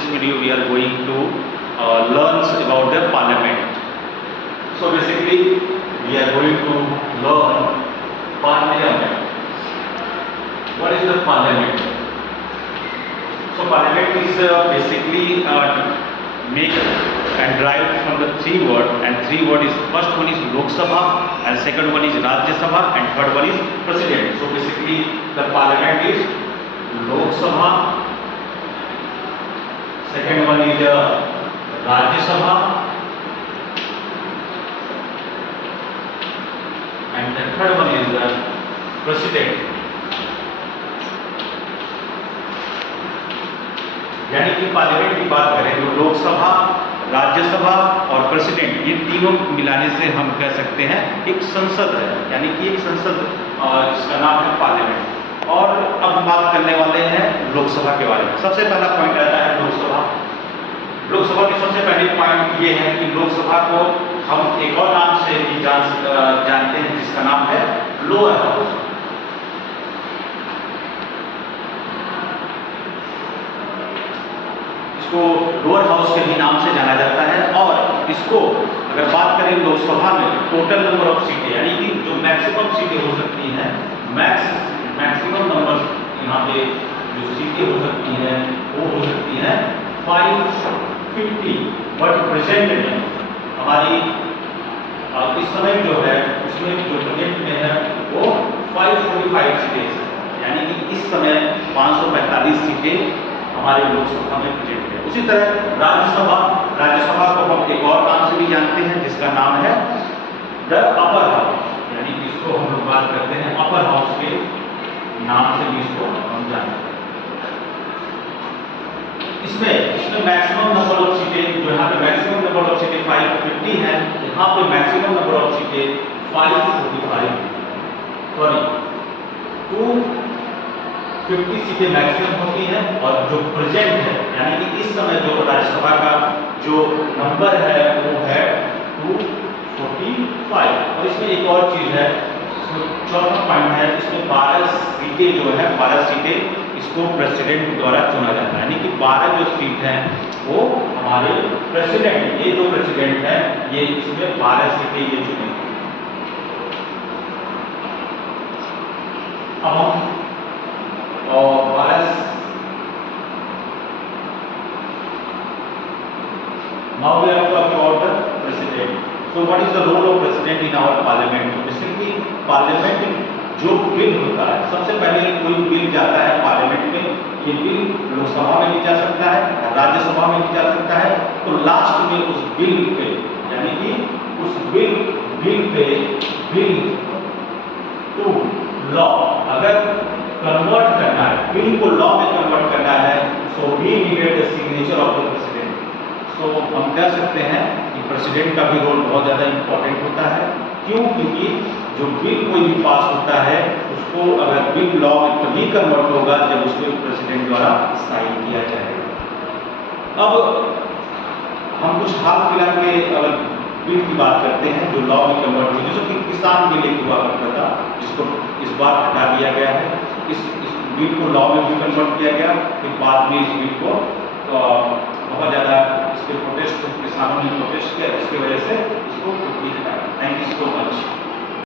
this video we are going to learn about the parliament. So basically we are going to learn parliament. What is the parliament? So parliament is basically made and derived from the three word, and three word is, first one is Lok Sabha, and second one is Rajya Sabha, and third one is President. So basically the parliament is Lok Sabha, second one is Rajya Sabha, and the third one is the President. यानी कि parliament की बात करें तो लोकसभा, राज्यसभा और president, ये तीनों मिलाने से हम कह सकते हैं एक संसद है, यानी कि एक संसद जिसका नाम है पार्लियामेंट। और अब बात करने वाले हैं लोकसभा के बारे में। सबसे पहला पॉइंट आता है लोकसभा। लोकसभा की सबसे पहली पॉइंट ये है कि लोकसभा को हम एक और नाम से भी जानते हैं, जिसका नाम है लोअर हाउस। इसको लोअर हाउस के भी नाम से जाना जाता है। और इसको अगर बात करें लोकसभा में टोटल नंबर ऑफ सीटें, यानी कि जो मैक्सिमम सीटें हो सकती हैं, मैक्सिमम नंबर यहाँ पे जो सीटें हो सकती हैं वो हो सकती हैं 550। बट प्रेजेंट में हमारी इस समय जो है उसमें जो प्रेजेंट में है वो 545 सीटें, यानी कि इस समय 545 सीटें हमारे लोकसभा में प्रेजेंट है। उसी तरह राज्यसभा को हम एक और नाम से भी जानते हैं, जिसका नाम है द अपर हाउस, यानी कि इसको हम लोग बात करते हैं अपर हाउस के नाम से भी इसको हम जानते हैं। इसमें मैक्सिमम नंबर ऑफ सीटें, जो यहाँ पे मैक्सिमम नंबर ऑफ सीटें 550 है, यहाँ पे मैक्सिमम नंबर ऑफ सीटें 250 सीटें मैक्सिमम होती हैं। और जो प्रेजेंट है, यानी कि इस समय जो राज्यसभा का जो नंबर है वो है 245। और इसमें एक और चीज है, इसमें चौथा पॉइंट है, इसमें 12 सीटें जो है 12 सीटें इसको प्रेसिडेंट द्वारा चुना जाता है, यानी कि 12 जो सीट हैं वो हमारे प्रेसिडेंट, ये जो प्रेसिडेंट है ये इसमें 12 सीटें ये चुनेंगे। अब हम now we are talking about the president. So what is the role of president in our parliament? So basically parliament जो बिल होता है, सबसे पहले कोई बिल जाता है पार्लियामेंट में, ये बिल लोकसभा में भी जा सकता है, राज्यसभा में भी जा सकता है। तो लास्ट में उस बिल पे, यानी कि उस बिल पे बिल टू लॉ अगर कन्वर्ट करना है, बिल को लॉ में कन्वर्ट करना है, so we needed the signature of the president. So हम कह सकते हैं कि प्रेसिडेंट का भी रोल बहुत ज़्यादा इंपॉर्टेंट होता है। क्यों? क्योंकि जो बिल कोई भी पास होता है उसको अगर बिल लॉ में तभी कन्वर्ट होगा जब उसको प्रेसिडेंट द्वारा साइन किया जाएगा। अब हम कुछ हाल फिलहाल के अगर बिल की बात करते हैं जो लॉ में कन्वर्ट हुई, जैसे कि किसान बिल एक हुआ करता था, जिसको इस बार हटा दिया गया है। इस बिल को लॉ में भी कन्वर्ट किया गया, फिर बाद में इस बिल को बहुत ज़्यादा इसके प्रोटेस्ट, किसानों ने प्रोटेस्ट किया, इसकी वजह से इसको हटाया। Thank you so much.